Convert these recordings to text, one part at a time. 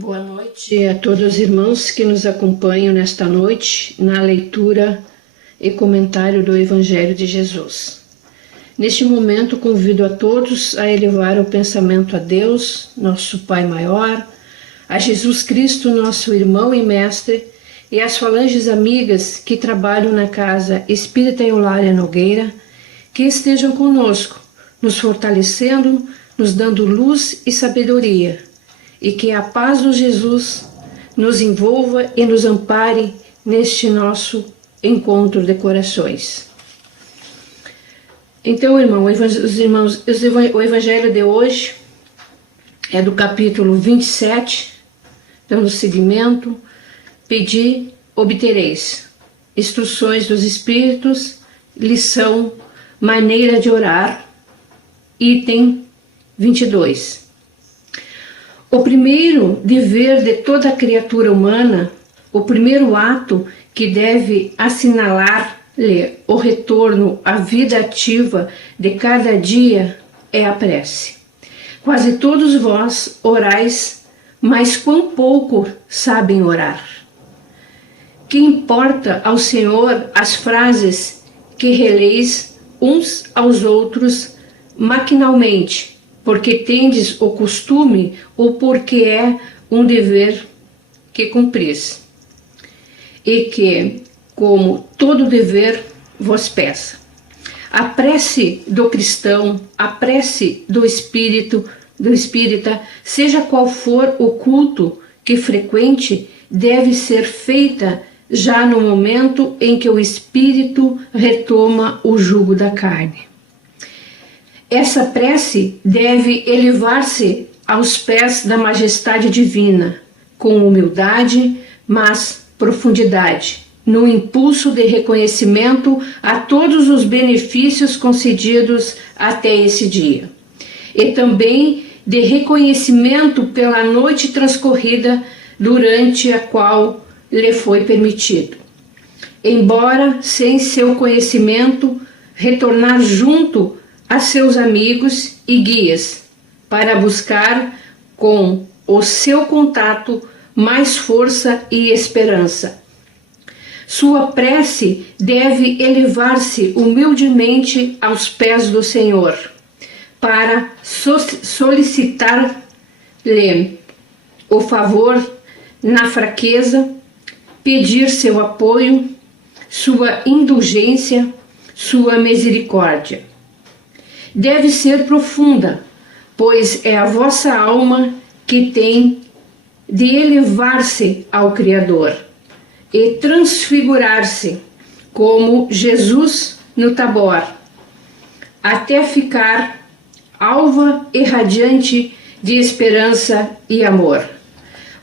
Boa noite a todos os irmãos que nos acompanham nesta noite na leitura e comentário do Evangelho de Jesus. Neste momento, convido a todos a elevar o pensamento a Deus, nosso Pai maior, a Jesus Cristo, nosso irmão e mestre, e às falanges amigas que trabalham na Casa Espírita Eulália Nogueira, que estejam conosco, nos fortalecendo, nos dando luz e sabedoria, e que a paz do Jesus nos envolva e nos ampare neste nosso encontro de corações. Então, o Evangelho de hoje é do capítulo 27, dando seguimento, pedi, obtereis. Instruções dos Espíritos, lição, maneira de orar, item 22. O primeiro dever de toda criatura humana, o primeiro ato que deve assinalar-lhe o retorno à vida ativa de cada dia é a prece. Quase todos vós orais, mas quão pouco sabem orar. Que importa ao Senhor as frases que releis uns aos outros maquinalmente, porque tendes o costume ou porque é um dever que cumpris, e que, como todo dever, vos peça. A prece do cristão, a prece do espírita, seja qual for o culto que frequente, deve ser feita já no momento em que o espírito retoma o jugo da carne. Essa prece deve elevar-se aos pés da majestade divina, com humildade, mas profundidade, no impulso de reconhecimento a todos os benefícios concedidos até esse dia, e também de reconhecimento pela noite transcorrida durante a qual lhe foi permitido, embora sem seu conhecimento, retornar junto a seus amigos e guias, para buscar com o seu contato mais força e esperança. Sua prece deve elevar-se humildemente aos pés do Senhor, para solicitar-lhe o favor na fraqueza, pedir seu apoio, sua indulgência, sua misericórdia. Deve ser profunda, pois é a vossa alma que tem de elevar-se ao Criador e transfigurar-se como Jesus no Tabor, até ficar alva e radiante de esperança e amor.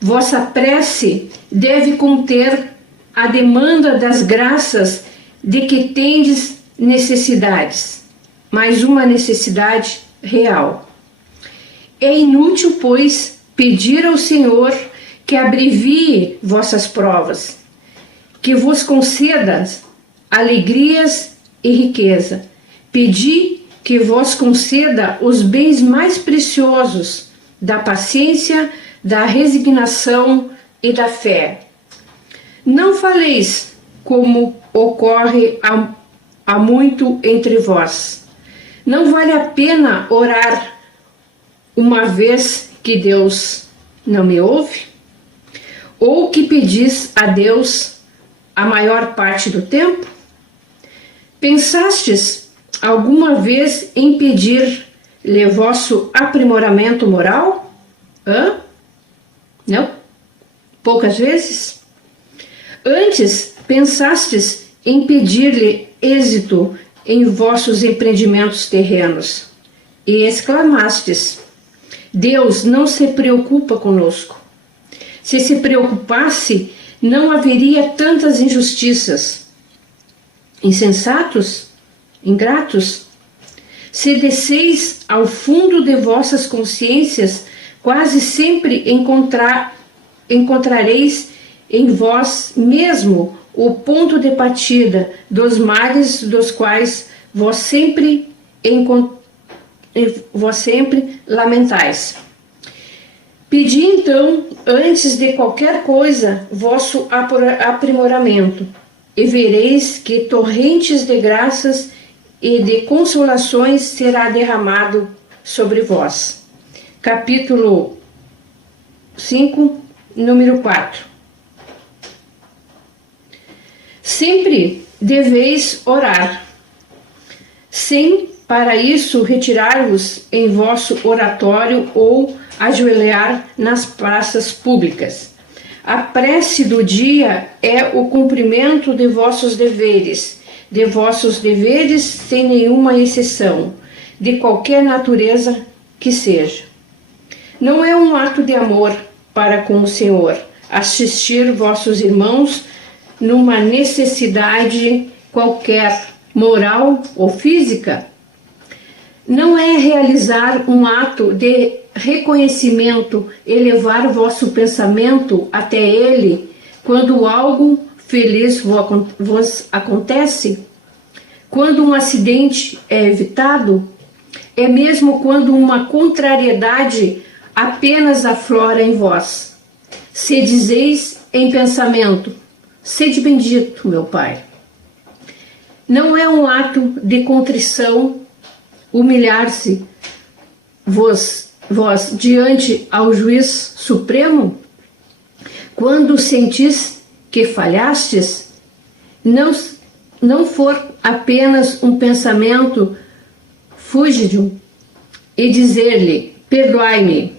Vossa prece deve conter a demanda das graças de que tendes necessidades, mas uma necessidade real. É inútil, pois, pedir ao Senhor que abrevie vossas provas, que vos conceda alegrias e riqueza. Pedi que vos conceda os bens mais preciosos da paciência, da resignação e da fé. Não faleis como ocorre há muito entre vós. Não vale a pena orar uma vez que Deus não me ouve? Ou que pedis a Deus a maior parte do tempo? Pensastes alguma vez em pedir-lhe vosso aprimoramento moral? Não? Poucas vezes? Antes pensastes em pedir-lhe êxito em vossos empreendimentos terrenos, e exclamastes: Deus não se preocupa conosco. Se se preocupasse, não haveria tantas injustiças. Insensatos? Ingratos? Se desceis ao fundo de vossas consciências, quase sempre encontrareis em vós mesmo o ponto de partida dos males dos quais vós sempre lamentais. Pedi então antes de qualquer coisa, vosso aprimoramento, e vereis que torrentes de graças e de consolações será derramado sobre vós. Capítulo 5, número 4. Sempre deveis orar, sem para isso retirar-vos em vosso oratório ou ajoelhar nas praças públicas. A prece do dia é o cumprimento de vossos deveres sem nenhuma exceção, de qualquer natureza que seja. Não é um ato de amor para com o Senhor assistir vossos irmãos numa necessidade qualquer, moral ou física. Não é realizar um ato de reconhecimento e levar vosso pensamento até ele quando algo feliz vos acontece, quando um acidente é evitado, é mesmo quando uma contrariedade apenas aflora em vós. Se dizeis em pensamento, sede bendito, meu Pai. Não é um ato de contrição humilhar-se vós diante ao juiz supremo? Quando sentis que falhastes, não for apenas um pensamento fúgido e dizer-lhe, perdoai-me,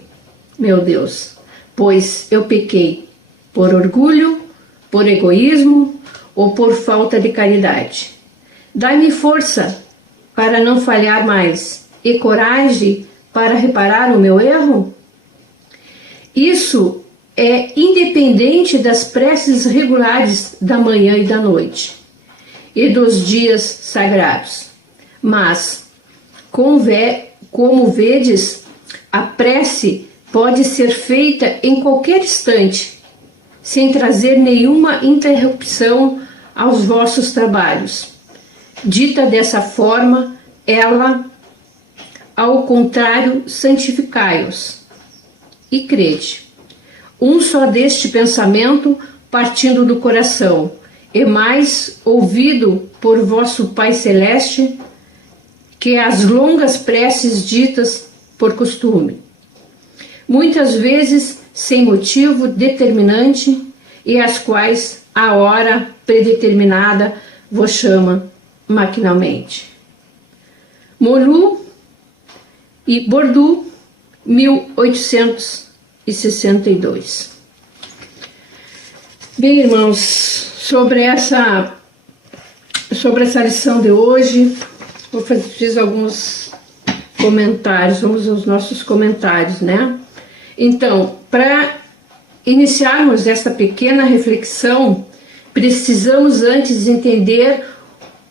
meu Deus, pois eu pequei por orgulho, por egoísmo ou por falta de caridade. Dai-me força para não falhar mais e coragem para reparar o meu erro? Isso é independente das preces regulares da manhã e da noite e dos dias sagrados. Mas, como vedes, a prece pode ser feita em qualquer instante, sem trazer nenhuma interrupção aos vossos trabalhos. Dita dessa forma, ela, ao contrário, santificai-os. E crede. Um só deste pensamento partindo do coração, e mais ouvido por vosso Pai Celeste, que as longas preces ditas por costume. Muitas vezes sem motivo determinante, e as quais a hora predeterminada vos chama maquinalmente. Molu e Bordeaux, 1862. Bem, irmãos, sobre essa lição de hoje, fiz alguns comentários, vamos aos nossos comentários, né? Então, para iniciarmos essa pequena reflexão, precisamos antes entender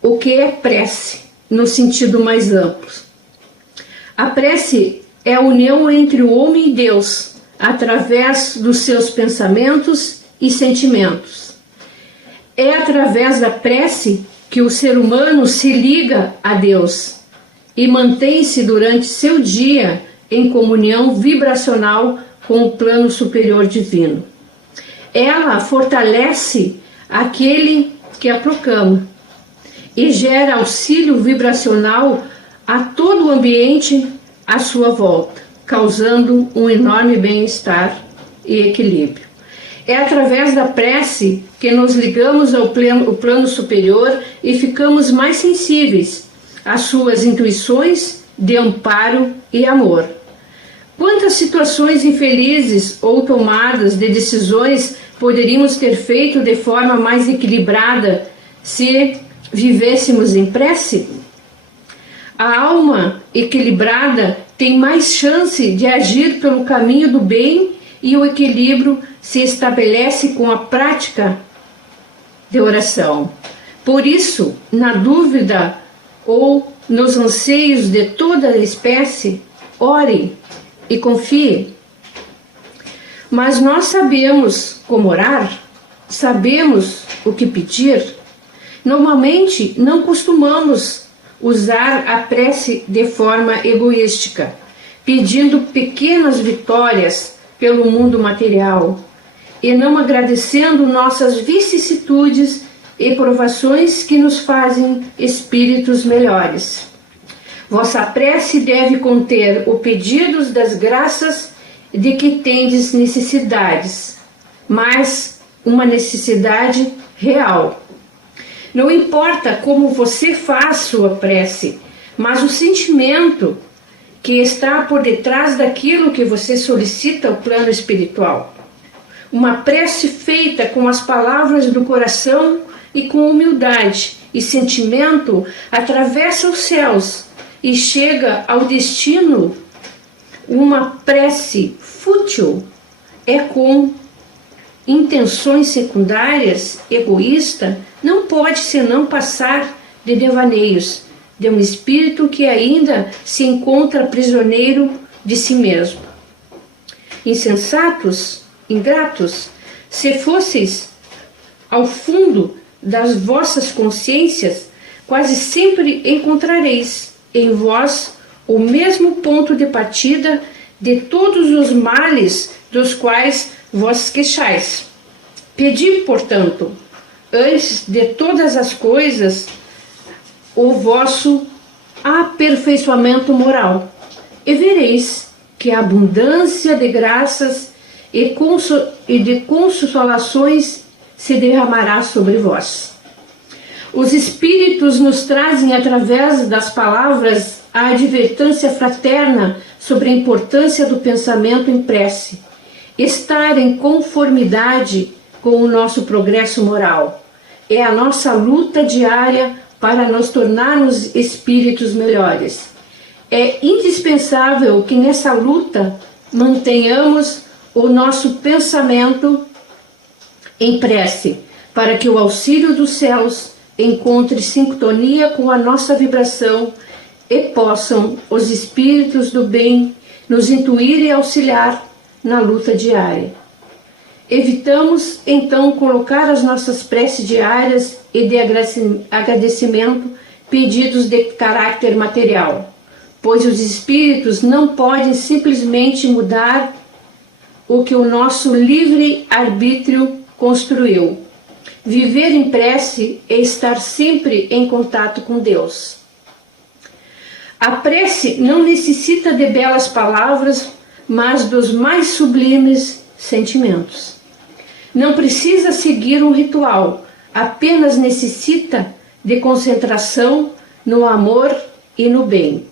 o que é prece, no sentido mais amplo. A prece é a união entre o homem e Deus, através dos seus pensamentos e sentimentos. É através da prece que o ser humano se liga a Deus e mantém-se durante seu dia em comunhão vibracional com o plano superior divino. Ela fortalece aquele que a proclama e gera auxílio vibracional a todo o ambiente à sua volta, causando um enorme bem-estar e equilíbrio. É através da prece que nos ligamos ao plano superior e ficamos mais sensíveis às suas intuições de amparo e amor. Quantas situações infelizes ou tomadas de decisões poderíamos ter feito de forma mais equilibrada se vivêssemos em prece? A alma equilibrada tem mais chance de agir pelo caminho do bem e o equilíbrio se estabelece com a prática de oração. Por isso, na dúvida ou nos anseios de toda espécie, ore e confie. Mas nós sabemos como orar? Sabemos o que pedir? Normalmente não costumamos usar a prece de forma egoística, pedindo pequenas vitórias pelo mundo material e não agradecendo nossas vicissitudes e provações que nos fazem espíritos melhores. Vossa prece deve conter o pedido das graças de que tendes necessidades, mas uma necessidade real. Não importa como você faz sua prece, mas o sentimento que está por detrás daquilo que você solicita ao plano espiritual. Uma prece feita com as palavras do coração e com humildade e sentimento atravessa os céus e chega ao destino. Uma prece fútil é com intenções secundárias, egoísta, não pode senão passar de devaneios de um espírito que ainda se encontra prisioneiro de si mesmo. Insensatos, ingratos, se fosseis ao fundo das vossas consciências, quase sempre encontrareis em vós o mesmo ponto de partida de todos os males dos quais vos queixais. Pedi, portanto, antes de todas as coisas, o vosso aperfeiçoamento moral, e vereis que a abundância de graças e de consolações se derramará sobre vós. Os Espíritos nos trazem, através das palavras, a advertência fraterna sobre a importância do pensamento em prece, estar em conformidade com o nosso progresso moral. É a nossa luta diária para nos tornarmos espíritos melhores. É indispensável que nessa luta mantenhamos o nosso pensamento em prece, para que o auxílio dos céus encontre sintonia com a nossa vibração e possam os espíritos do bem nos intuir e auxiliar na luta diária. Evitamos, então, colocar as nossas preces diárias e de agradecimento pedidos de caráter material, pois os espíritos não podem simplesmente mudar o que o nosso livre-arbítrio construiu. Viver em prece é estar sempre em contato com Deus. A prece não necessita de belas palavras, mas dos mais sublimes sentimentos. Não precisa seguir um ritual, apenas necessita de concentração no amor e no bem.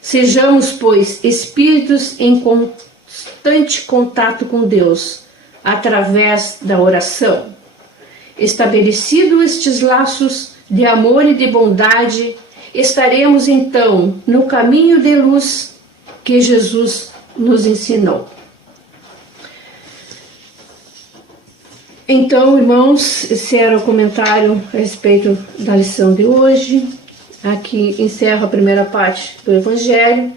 Sejamos, pois, espíritos em constante contato com Deus, através da oração. Estabelecidos estes laços de amor e de bondade, estaremos então no caminho de luz que Jesus nos ensinou. Então, irmãos, esse era o comentário a respeito da lição de hoje. Aqui encerro a primeira parte do Evangelho,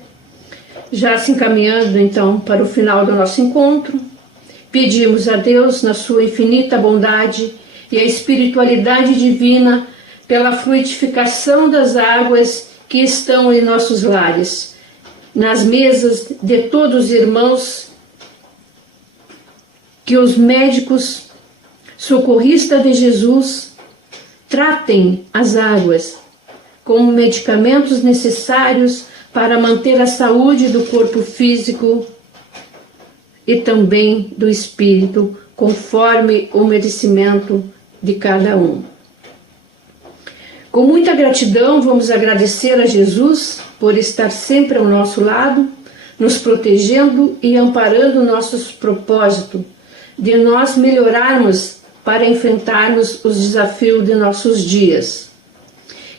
já se encaminhando então para o final do nosso encontro. Pedimos a Deus, na sua infinita bondade e a espiritualidade divina, pela fluidificação das águas que estão em nossos lares, nas mesas de todos os irmãos, que os médicos, socorristas de Jesus, tratem as águas como medicamentos necessários para manter a saúde do corpo físico e também do espírito, conforme o merecimento de cada um. Com muita gratidão, vamos agradecer a Jesus por estar sempre ao nosso lado, nos protegendo e amparando nossos propósitos, de nós melhorarmos para enfrentarmos os desafios de nossos dias.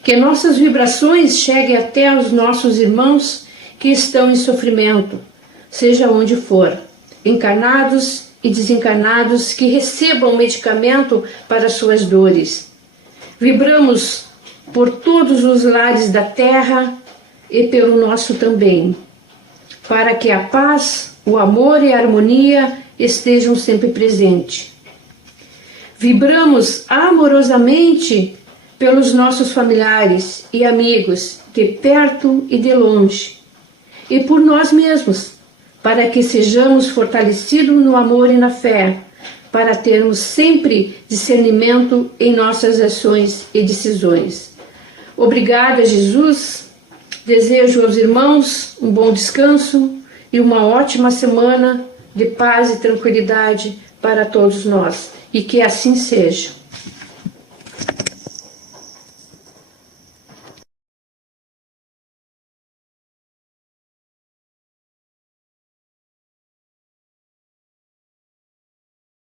Que nossas vibrações cheguem até os nossos irmãos que estão em sofrimento, seja onde for, encarnados e desencarnados, que recebam medicamento para suas dores. Vibramos por todos os lares da terra e pelo nosso também, para que a paz, o amor e a harmonia estejam sempre presentes. Vibramos amorosamente pelos nossos familiares e amigos, de perto e de longe, e por nós mesmos, para que sejamos fortalecidos no amor e na fé, para termos sempre discernimento em nossas ações e decisões. Obrigada, Jesus. Desejo aos irmãos um bom descanso e uma ótima semana de paz e tranquilidade para todos nós. E que assim seja.